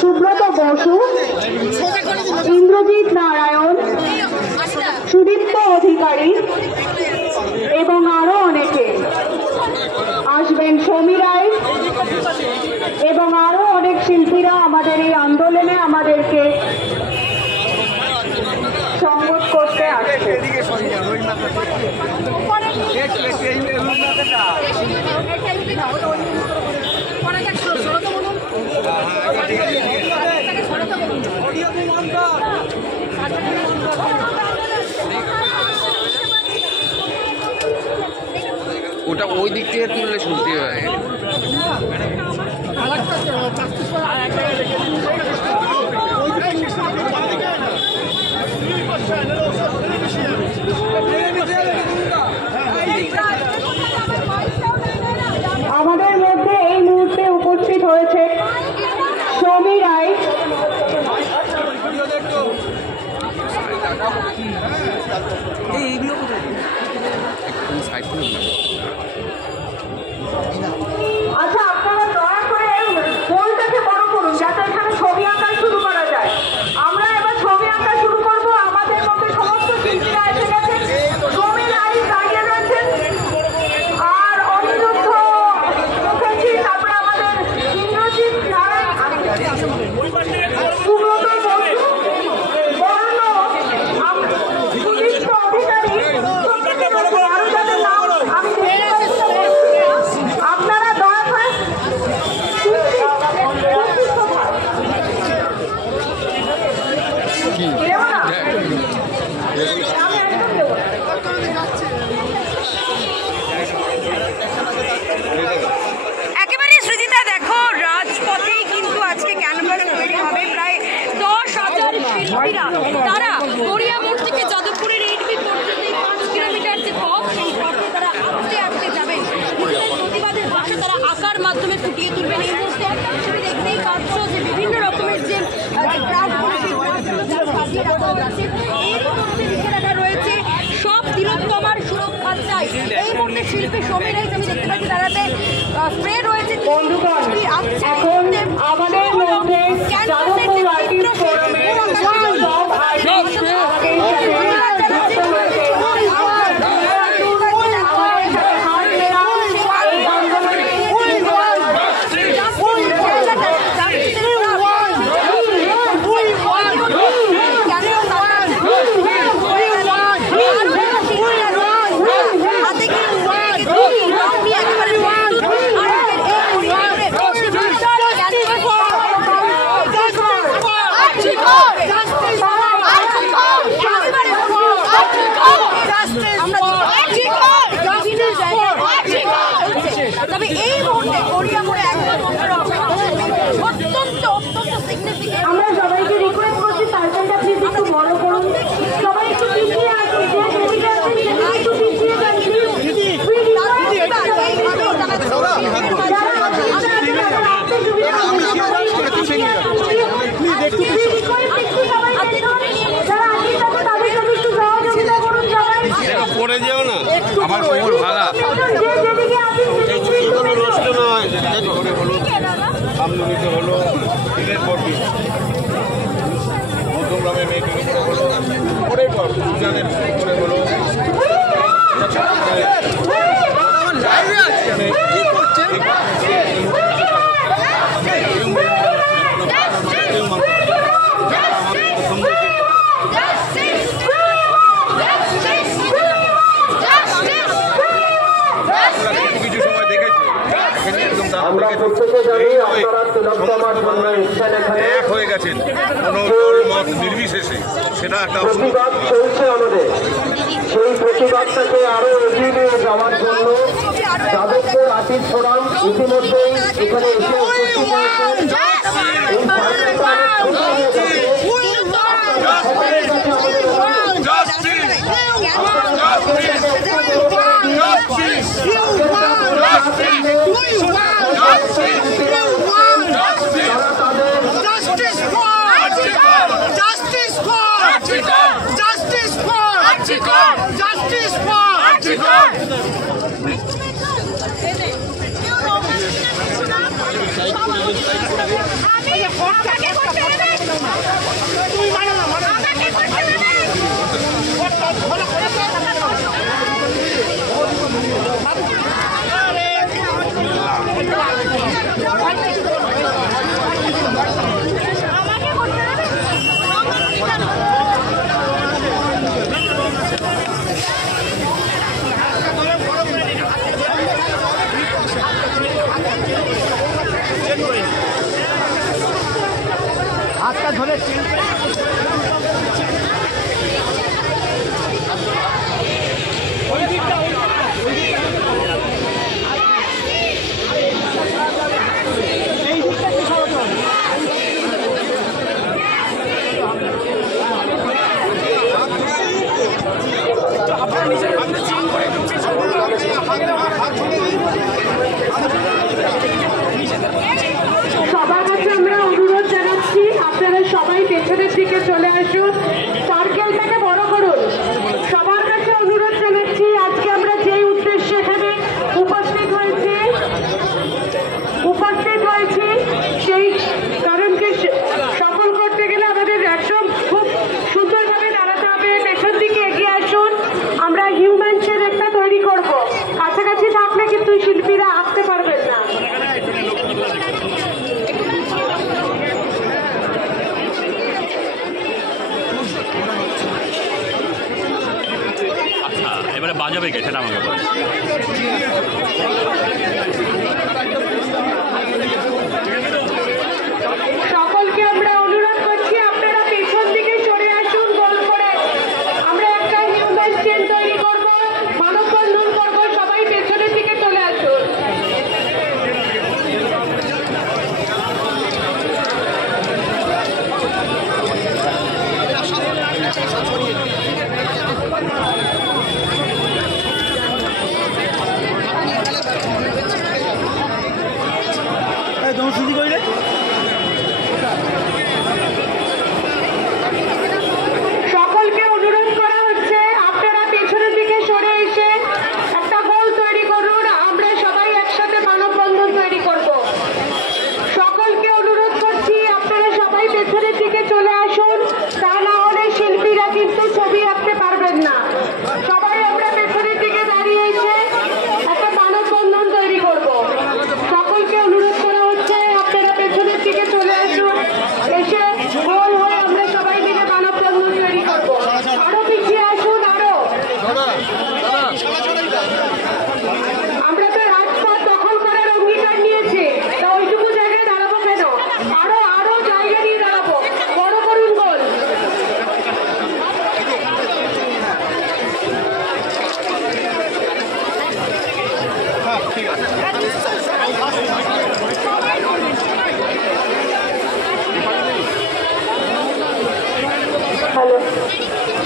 সুব্রত বসু, ইন্দ্রজিৎ নারায়ণ, সুদীপ্ত অধিকারী এবং আরো অনেকে আসবেন। সমী রায় এবং আরো অনেক শিল্পীরা আমাদের এই আন্দোলনে আমাদেরকে সংগত করতে আসছে। ওটা ওই দিক থেকে তুললে শুনতে হয়। আমাদের মধ্যে এই মুহূর্তে উপস্থিত হয়েছে সমী রায়, আচ্ছা আপনারা দয়া করে বইটাকে বড় করুন যাতে এখানে ছবি আঁকা শুরু করা যায়। আমরা এবার ছবি আঁকা শুরু করব। আমাদের মধ্যে সমস্ত শিল্পীরা এসে গেছেন। সমী রায় দাঁড়িয়ে রয়েছেন, আর অনিরুদ্ধ মুখার্জি, তারপরে আমাদের ইন্দ্রজিৎ নারায়ণ, সুব্রত বসু, বর্ণ, সুদীপ্ত অধিকারী, আরো যাদের নাম আমি আপনারা দয়া করে একেবারে সৃজিতা দেখো, রাজপথেই কিন্তু আজকে ক্যানভাস তৈরি হবে। প্রায় 10,000 শিল্পীরা তারা গড়িয়া মোড় থেকে যাদবপুরের এইটবি পর্যন্ত 5 কিলোমিটার যে পথ, সেই পথে তারা আস্তে আস্তে যাবেন। নিজেদের প্রতিবাদের ভাষা তারা আঁকার মাধ্যমে ফুটিয়ে তুলবেন। এই মুহূর্তে তুমি দেখতেই পাচ্ছ যে বিভিন্ন রকমের যে ক্রাফটগুলো, সেই ক্রাফটগুলো সাজিয়ে রাখা হয়েছে। এর মধ্যে লিখে রাখা রয়েছে সব তিলোত্তমার সুরক্ষা চাই। এই মুহূর্তে শিল্পী সমী রায় আমি দেখতে পাচ্ছি দাঁড়াতে স্প্রে রয়েছে। বন্ধুগণ, এখন আমাদের মধ্যে যাদবপুর আর্টিস্ট ফোরামের সব আর্টিস্ট আমাদের সাথে যুক্ত হয়েছে। তবে এই মুহূর্তে গড়িয়া মোড়ে একদম অত্যন্ত সিগনিফিকেন্ট। আমরা সবাইকে রিকোয়েস্ট করছি সার্কেলটা প্লিজ একটু বড় করুন। সবাই একটু পিছিয়ে আসুন, যে যেদিকে আছেন সেদিকে একটু পিছিয়ে যান প্লিজ। পড়ে যেও না, আমার কোমর ভাঙা। আমদানিতে হলো দিনের পর দিন মধ্যমগ্রামে মেয়েটির উপরে হলো, পরে পর উজানের উপরে হলো। আমরা প্রত্যেকে জানি আপনারা তিলোত্তমার জন্য এসেছেন, এখানে এক হয়ে গেছেন কোনো দল মত নির্বিশেষে, সেটা একটা প্রতিবাদ চলছে আমাদের। সেই প্রতিবাদটাকে আরো এগিয়ে নিয়ে যাওয়ার জন্য যাদবপুর আর্টিস্ট ফোরাম ইতিমধ্যেই এখানে এসে উপস্থিত হয়েছেন। এই সার্কেলটা অনেক ছোট হয়ে গেছে। আমি হাতটা ধরে সবার কাছে আমরা অনুরোধ জানাচ্ছি আপনারা সবাই পেছনের দিকে চলে আসুন, সার্কেলটাকে বড় করুন। সবার কাছে অনুরোধ জানাচ্ছি আজকে আমরা যেই উদ্দেশ্যে এখানে উপস্থিত হয়েছি সেই কারণকে সফল করতে গেলে আমাদের একদম খুব সুন্দরভাবে দাঁড়াতে হবে। পেছন দিকে এগিয়ে আসুন, আমরা হিউম্যান চেন একটা তৈরি করব। কাছাকাছি থাকলে কিন্তু শিল্পীরা আঁকতে পারবেন না। এবারে বাজাবে কে সেটা আমাকে বল। সকলকে আমরা অনুরোধ করছি আপনারা পেছন দিকে সরে আসুন। গোল করে আমরা একটা হিউম্যান চেন তৈরি করব, মানববন্ধন করব। সবাই পেছনের দিকে চলে আসুন। তোমার শুধু কইলে সকলকে অনুরোধ করা হচ্ছে আপনারা পেছনের দিকে সরে এসে একটা গোল তৈরি করুন। আমরা সবাই একসাথে মানববন্ধন তৈরি করব। সকলকে অনুরোধ করছি আপনারা সবাই পেছনের দিকে চলে আসুন, তা না হলে শিল্পীরা কিন্তু ছবি আঁকতে পারবেন না। সবাই আমরা পেছনের দিকে দাঁড়িয়ে এসে একটা মানববন্ধন তৈরি করব। সকলকে অনুরোধ করা হচ্ছে আপনারা পেছনের দিকে চলে আসুন, এসে গোল হয়ে আমরা সবাই মিলে মানববন্ধন তৈরি করব। আরো পিছিয়ে আসুন, আরো। আমরা তো রাজপথ দখল করার অঙ্গীকার নিয়েছি, তা ওইটুকু জায়গায় দাঁড়াবো কেন? আরো আরো জায়গা নিয়ে দাঁড়াবো। বড় করুন গোল। হ্যালো,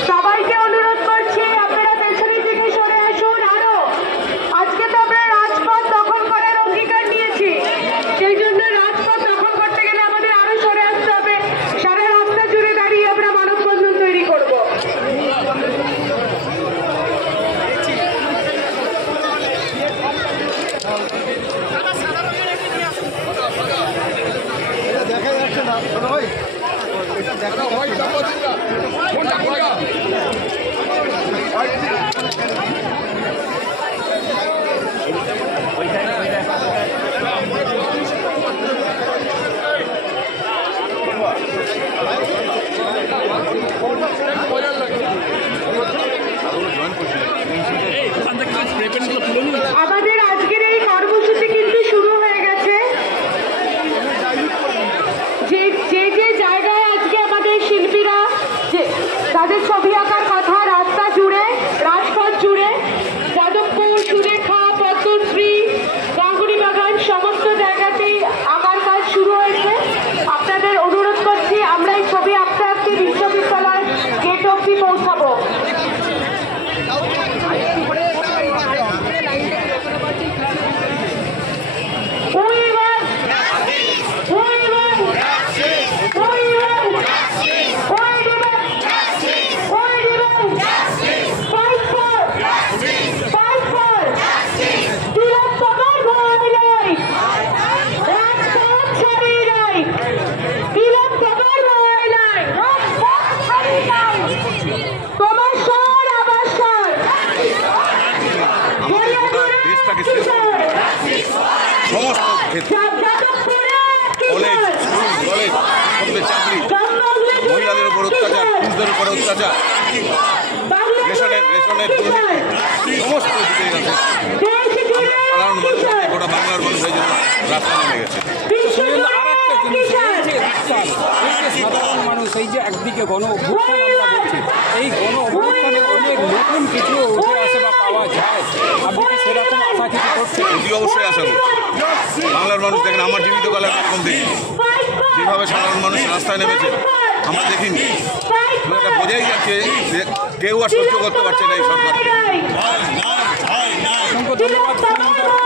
সবাইকে অনুরোধ করছি আপনারা পেছনের দিকে সরে আসুন। আরো আজকে তো আমরা রাজপথ দখল করার অঙ্গীকার নিয়েছি, সেই জন্য রাজপথ দখল করতে গেলে আমাদের আরো সরে আসতে হবে। সারা রাস্তা জুড়ে দাঁড়িয়ে আমরা মানববন্ধন তৈরি করব। দেখা যাচ্ছে না ভাই, এটা দেখা হয় আমাদের আজকের এই কর্মসূচি কিন্তু শুরু হয়ে গেছে। যে যে জায়গায় আজকে আমাদের শিল্পীরা তাদের ছবি আঁকার কথা, রাস্তা জুড়ে, রাজপথ জুড়ে, যাদবপুর, সুরেখা, পদ্মশ্রী, গাঙ্গুলি বাগান, সমস্ত জায়গাতেই আঁকার কাজ শুরু হয়েছে। আপনাদের অনুরোধ করছি আমরা এই ছবি আঁকতে আঁকতে বিশ্ববিদ্যালয় গেট অব্দি পৌঁছাবো। We দলিতদের উপরে অত্যাচার, রেশনের দুর্নীতি, সমস্ত দিকে গেছে। সাধারণ মানুষ, গোটা বাংলার মানুষ এই জন্য রাস্তায় নেমে গেছে। আরেকটা জিনিস, এই যে উত্তাল, এই যে সাধারণ মানুষ, এই যে একদিকে গণ অভ্যুত্থান আমরা বলছি, এই গণ অভ্যুত্থানে অনেক নতুন কিছু উঠে আসে বা পাওয়া যায়। আপনি কি সেরকম আশা কিছু করছেন? অতি অবশ্যই আশা করছি। বাংলার মানুষ দেখেন, আমার জীবিতকালে আমি এরকম দেখিনি। যেভাবে সাধারণ মানুষ রাস্তায় নেমেছে আমরা দেখিনি। এটা বোঝাই যাচ্ছে যে কেউ আর সহ্য করতে পারছে না এই সরকারকে। অসংখ্য ধন্যবাদ।